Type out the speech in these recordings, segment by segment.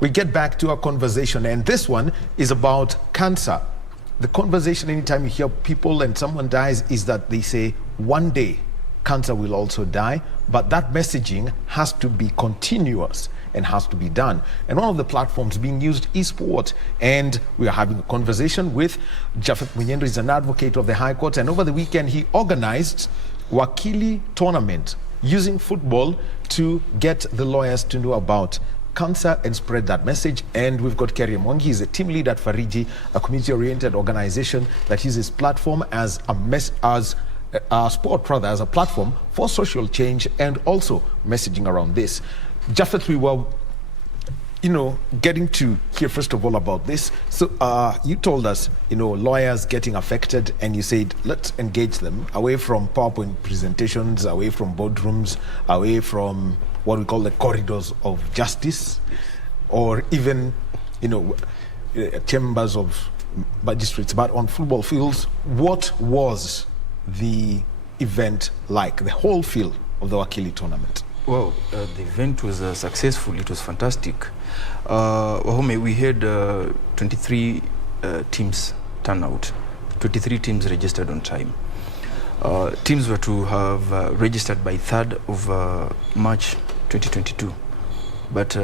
we get back to our conversation, and this one is about cancer. The conversation, anytime you hear people and someone dies, is that they say one day cancer will also die, but that messaging has to be continuous and has to be done. And one of the platforms being used is sport. And we are having a conversation with Japhet Munyendo. He's an advocate of the High Court, and over the weekend he organized Wakili tournament using football to get the lawyers to know about cancer and spread that message. And we've got Kerry Mwangi. He's a team lead at Fariji, a community-oriented organization that uses platform as a sport, rather, as a platform for social change and also messaging around this. Japhet, we were, getting to hear first of all about this. So you told us, lawyers getting affected, and you said, let's engage them away from PowerPoint presentations, away from boardrooms, away from what we call the corridors of justice, or even, chambers of magistrates, but on football fields. What was the event like, the whole feel of the Wakili tournament? Well, the event was successful. It was fantastic. Wahome, we had 23 teams turn out. 23 teams registered on time. Teams were to have registered by 3rd of March 2022. But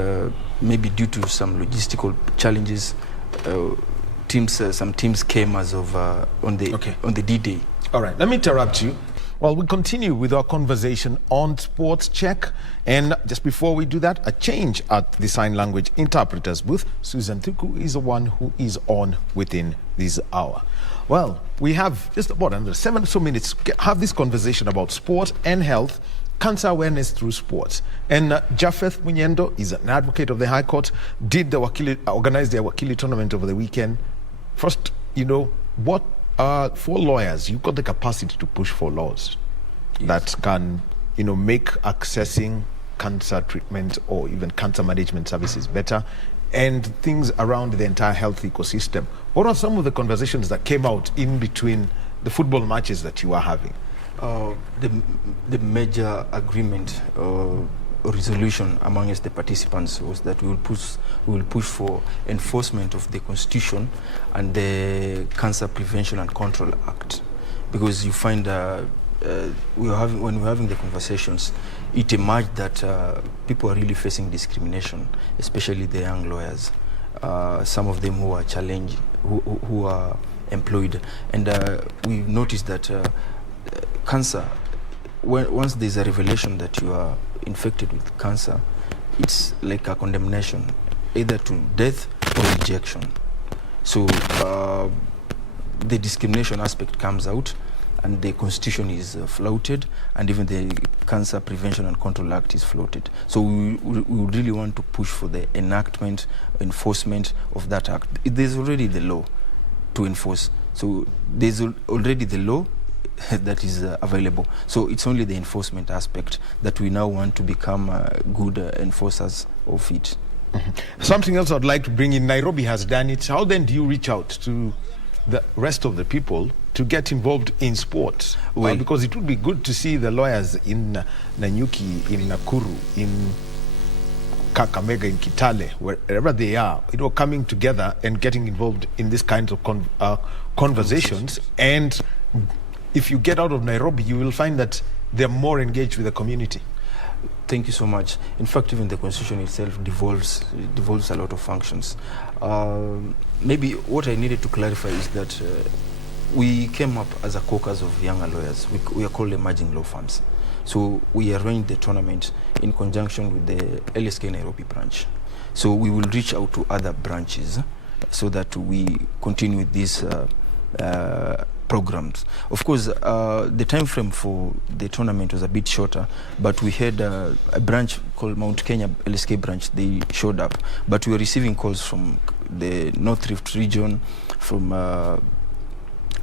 maybe due to some logistical challenges, some teams came as of on the D-Day. All right, let me interrupt you. Well, we continue with our conversation on Sports Check. And just before we do that, a change at the sign language interpreter's booth. Susan Thuku is the one who is on within this hour. Well, we have just about another 7 or so minutes to have this conversation about sport and health, cancer awareness through sports. And Japhet Munyendo is an advocate of the High Court, organized the Wakili tournament over the weekend. First, what for lawyers, you've got the capacity to push for laws that can, make accessing cancer treatment or even cancer management services better, and things around the entire health ecosystem. What are some of the conversations that came out in between the football matches that you are having? The major agreement or resolution amongst the participants was that we will push for enforcement of the Constitution and the Cancer Prevention and Control Act, because you find when we're having the conversations, it emerged that people are really facing discrimination, especially the young lawyers. Some of them who are challenged, who are employed, and we noticed that cancer, once there's a revelation that you are infected with cancer, it's like a condemnation, either to death or rejection. So the discrimination aspect comes out, and the Constitution is flouted, and even the Cancer Prevention and Control Act is flouted. So we really want to push for the enforcement of that act. There's already the law to enforce. So there's already the law that is available. So it's only the enforcement aspect that we now want to become good enforcers of it. Mm-hmm. Something else I'd like to bring in, Nairobi has done it. How then do you reach out to the rest of the people to get involved in sports? Well, because it would be good to see the lawyers in Nanyuki, in Nakuru, in Kakamega, in Kitale, wherever they are, coming together and getting involved in these kinds of conversations. And if you get out of Nairobi, you will find that they're more engaged with the community. Thank you so much. In fact, even the Constitution itself devolves a lot of functions. Maybe what I needed to clarify is that we came up as a caucus of younger lawyers. We are called emerging law firms. So we arranged the tournament in conjunction with the LSK Nairobi branch. So we will reach out to other branches so that we continue with these programs. Of course, the time frame for the tournament was a bit shorter, but we had a branch called Mount Kenya LSK branch. They showed up, but we were receiving calls from the North Rift region, from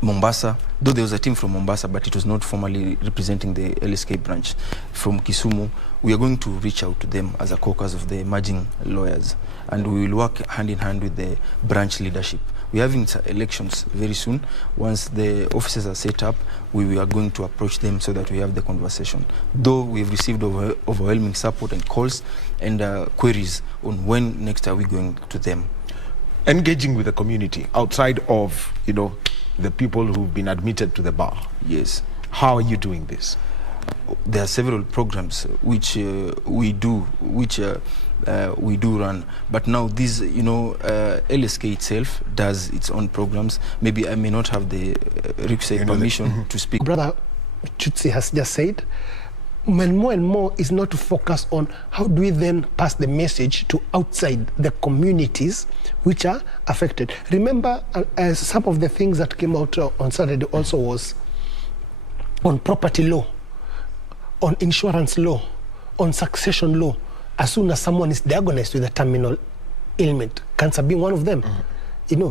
Mombasa, though there was a team from Mombasa, but it was not formally representing the LSK branch. From Kisumu, we are going to reach out to them as a caucus of the emerging lawyers, and we will work hand in hand with the branch leadership. we're having elections very soon. Once the offices are set up, we are going to approach them so that we have the conversation. Though we've received overwhelming support and calls and queries on when next are we going to them. Engaging with the community outside of, the people who've been admitted to the bar. Yes. How are you doing this? There are several programs which we do run, but now this, LSK itself does its own programs. Maybe I may not have the requisite permission to speak. Brother Chutsi has just said, when more and more is not to focus on how do we then pass the message to outside the communities which are affected. Remember, some of the things that came out on Saturday also was on property law, on insurance law, on succession law. As soon as someone is diagnosed with a terminal ailment, cancer being one of them,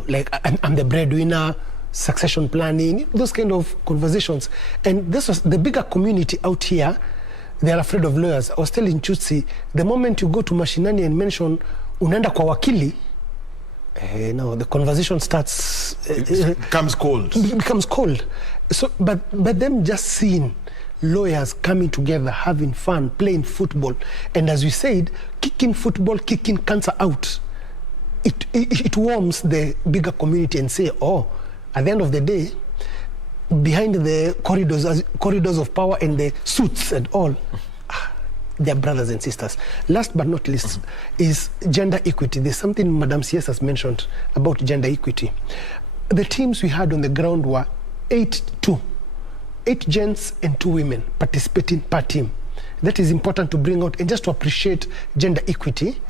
like I'm the breadwinner, succession planning, those kind of conversations. And this was the bigger community out here. They are afraid of lawyers. I was telling Chutsi, the moment you go to mashinani and mention unaenda kwa wakili, no, the conversation starts. It becomes cold. It becomes cold. So, but them just seeing lawyers coming together, having fun, playing football, and as we said, kicking football, kicking cancer out, it warms the bigger community and say, oh, at the end of the day, behind the corridors of power and the suits and all, they're brothers and sisters. Last but not least is gender equity. There's something Madam CS has mentioned about gender equity. The teams we had on the ground were 8-2. 8 gents and 2 women participating per team. That is important to bring out and just to appreciate gender equity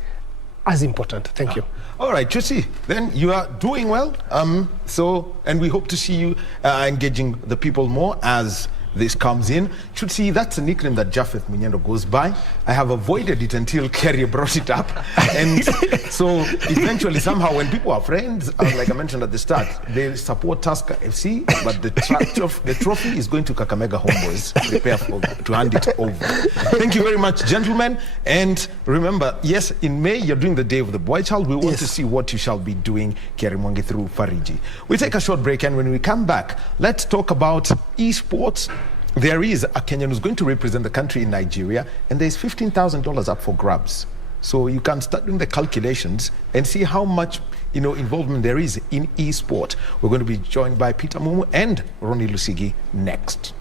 as important. Thank you. All right, Chutsi, then you are doing well. And we hope to see you engaging the people more as this comes in. Chutsi, that's a nickname that Japheth Munyendo goes by. I have avoided it until Kerry brought it up. And so eventually, somehow, when people are friends, like I mentioned at the start, they support Tusker FC, but the trophy is going to Kakamega Homeboys. Prepare to hand it over. Thank you very much, gentlemen. And remember, yes, in May, you're doing the Day of the Boy Child. We want to see what you shall be doing, Kerry Mwangi, through Fariji. We take a short break, and when we come back, let's talk about esports. There is a Kenyan who's going to represent the country in Nigeria, and there's $15,000 up for grabs. So you can start doing the calculations and see how much involvement there is in esport. We're going to be joined by Peter Mumu and Ronnie Lusigi next.